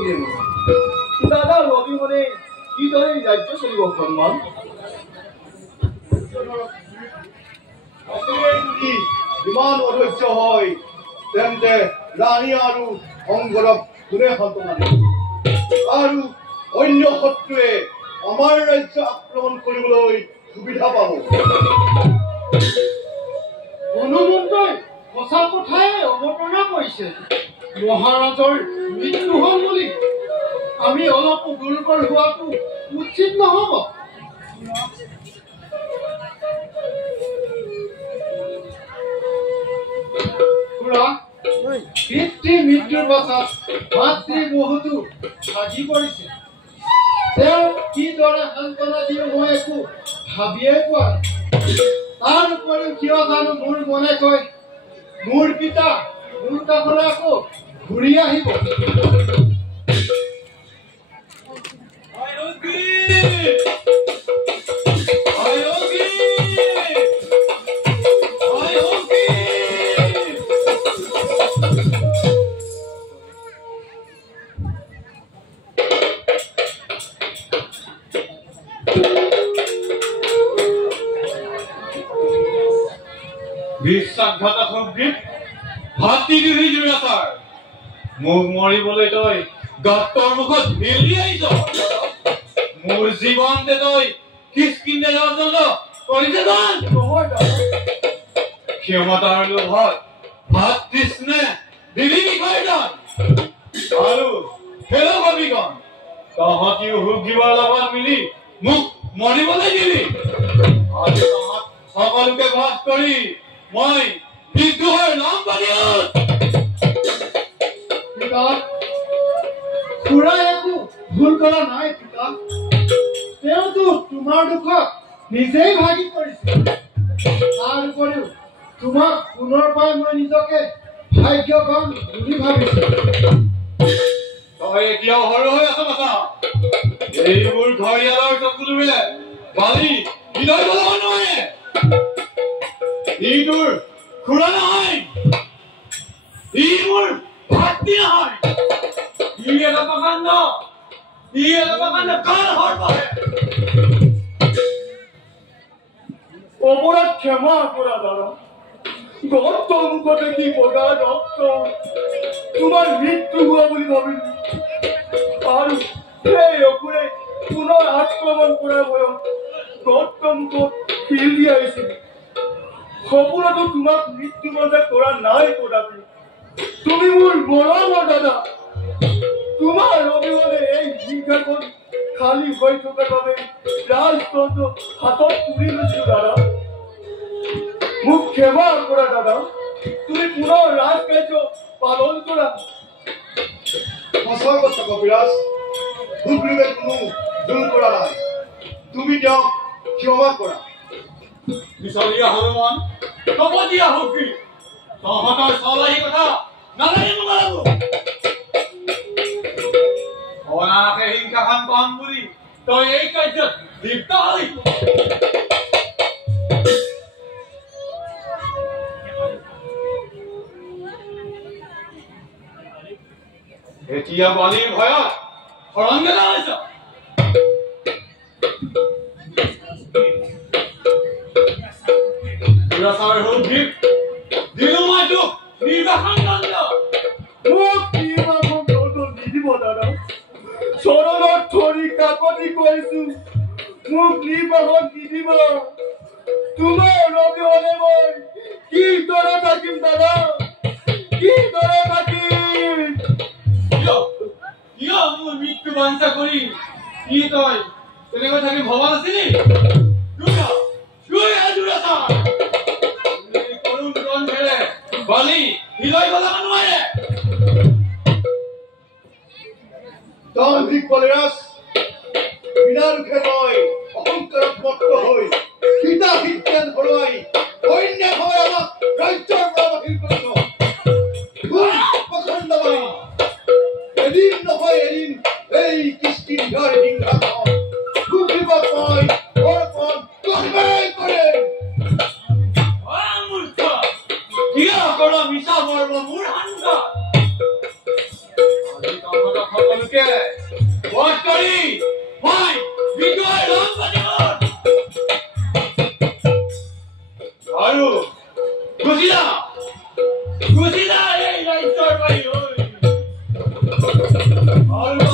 ভাবিলে দাদা অবিহনে কিদৰে ৰাজ্য চলিব সন্মান ইমান অধৈৰ্য হয় তেন্তে ৰাণী আৰু অংগৰক কোনে সান্তনা দিব আৰু অন্য শত্ৰুৱে আমাৰ ৰাজ্য আক্ৰমণ কৰিবলৈ সুবিধা পাব হনুমন্তই সঁচা কথাই অৱতাৰণা কৰিছে মহাৰাজৰ মৃত্যু হল বুলি আমি অলপ দুৰ্বল হোৱাটো উচিত নহব পিতৃ মৃত্যুৰ পাছত মাতৃ বহুতো ভাগি পৰিছে তেওঁ কিদৰে সান্তনা দিওঁ মই একো ভাবিয়ে পোৱা তাৰ উপৰিও কিয় জানো মোৰ মনে কয় মোৰ পিতা মোৰ কাষলৈ আকৌ ঘূৰি আহিব বিশ্বাসঘাতক সংগীত ভাতি দিহি জুৰাচাৰ মোক মৰিবলৈ তই গাঁতৰ মুখত ঠেলি আহিছ মোৰ জীৱনতে তই কিষ্কিন্দাৰ ৰাজদণ্ড কৰিছে ক্ষমতাৰ লোভত ভাত তৃষ্ণে দিলি বিষয়দান আৰু হেৰ ভাবিগণ তহঁতিও সুখ দিবৰ লগত মিলি মোক মৰিবলৈ দিলি আজি তহঁত সকলোকে ভাগ কৰি মই বিদ্ৰোহৰ নাম বাদিয়াত পিতা খুৰাই একো ভুল কৰা নাই পিতা তেওঁতো তোমাৰ দুখত নিজেই ভাগি পৰিছে তাৰ উপৰিও তোমাক পুনৰ পাই মই নিজকে ভাগ্যৱান বুলি ভাবিছো তই এতিয়াও সৰু হৈ আছ মাতা এইবোৰ ঘৰিয়ালৰ চকুলোৰে গালি হৃদয় বলাব নোৱাৰে ইটোৰ খুৰা নহয় ই মোৰ ভাতৃ নহয় ই এটা প্ৰকাণ্ড কাৰ হৰ পাহে অপৰাধ ক্ষমা কৰা দাদা গত মুখ দেখি বগা ৰক্ত তোমাৰ মৃত্যু হোৱা বুলি ভাবিলো আৰু সেই অসুৰে পুনৰ আক্ৰমণ কৰাৰ ভয়ত গত মুখত শিল দি আহিছিল সপোনতো তোমাক মৃত্যু বজা কৰা নাই কদাপি তুমি মোৰ মৰমৰ দাদা তোমাৰ অবিহনে এই জিংখাখন খালী হৈ থকাৰ বাবে ৰাজতন্ত্ৰ হাতত তুলি লৈছো দাদা মোক ক্ষমা কৰা দাদা তুমি পুনৰ ৰাজকাৰ্য পালন কৰা সঁচা কথা কবিৰাজ সুগ্ৰীৱে কোনো জোৰ কৰা নাই তুমি তেওঁক ক্ষমা কৰা বিচাৰিয়া হনুমান কবদিয়া সুগ্ৰী তহঁতৰ চলাহী কথা নালাগিব লাগিব অনাকে হিংসাখন কম বুলি তই এই কাৰ্যত লিপ্ত হলি এতিয়া বালিৰ ভয়ত সৰংগেলা হৈছ জুৰাচাৰ সুগ্ৰীৱ দিলো মই তোক নিৰ্বাসন দণ্ড মোক নিৰ্বাসন দণ্ড নিদিব দাদা চৰণত ধৰি কাকতি কৰিছো মোক নিৰ্বাসন নিদিব তোমাৰ অবিহনে মই কিদৰে থাকিম দাদা কিদৰে থাকিম কিয় মোৰ মৃত্যু বাঞ্ছা কৰি কি তই তেনেকৈ থাকি ভবা নাছিলি কৰুণ গ্ৰন্থেৰে বালি হৃদয় বলাব নোৱাৰে তান্ত্ৰিক বলিৰাজ বিনা দুখে তই অহংকাৰত মত্ত হৈ সীতা সিদ্ধান হৰুৱাই অন্য হৈ আমাক ৰাজ্যৰ পৰা বাহিৰ কৰিছ এদিন নহয় এদিন এই কিষ্কিন্ধাৰ সিংহাসন সুগ্ৰীৱক মই অৰ্পণ কৰিবই কৰিম মূৰ্খ কিয় কৰ মিছা মৰ্ম মোৰ হাংগা আজি তহঁতক সকলোকে গতিকে বধ কৰি মই বিজয় লাভ কৰিম আৰু গুচি যা এই ৰাজ্যৰ বাহিৰলৈ আৰু